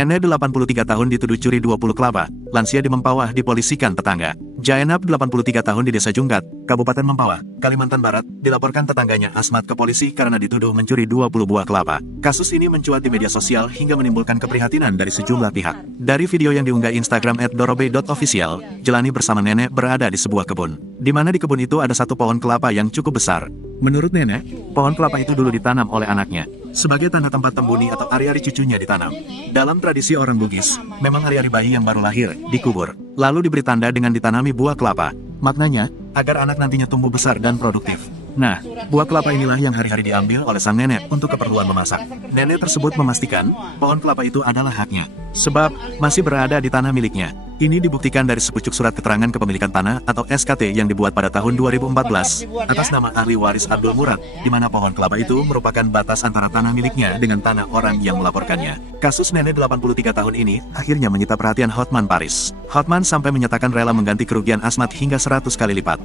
Nenek 83 tahun dituduh curi 20 kelapa, lansia di Mempawah dipolisikan tetangga. Jainab 83 tahun di Desa Junggat, Kabupaten Mempawah, Kalimantan Barat, dilaporkan tetangganya Asmat ke polisi karena dituduh mencuri 20 buah kelapa. Kasus ini mencuat di media sosial hingga menimbulkan keprihatinan dari sejumlah pihak. Dari video yang diunggah Instagram @dorobe.official, Jelani bersama nenek berada di sebuah kebun, di mana di kebun itu ada satu pohon kelapa yang cukup besar. Menurut nenek, pohon kelapa itu dulu ditanam oleh anaknya, sebagai tanda tempat Tembuni atau ari-ari cucunya ditanam. Dalam tradisi orang Bugis, memang ari-ari bayi yang baru lahir dikubur, lalu diberi tanda dengan ditanami buah kelapa. Maknanya, agar anak nantinya tumbuh besar dan produktif. Nah, buah kelapa inilah yang hari-hari diambil oleh sang nenek untuk keperluan memasak. Nenek tersebut memastikan pohon kelapa itu adalah haknya, sebab masih berada di tanah miliknya. Ini dibuktikan dari sepucuk surat keterangan kepemilikan tanah atau SKT yang dibuat pada tahun 2014 atas nama ahli waris Abdul Murad, di mana pohon kelapa itu merupakan batas antara tanah miliknya dengan tanah orang yang melaporkannya. Kasus nenek 83 tahun ini akhirnya menyita perhatian Hotman Paris. Hotman sampai menyatakan rela mengganti kerugian Asmat hingga 100 kali lipat.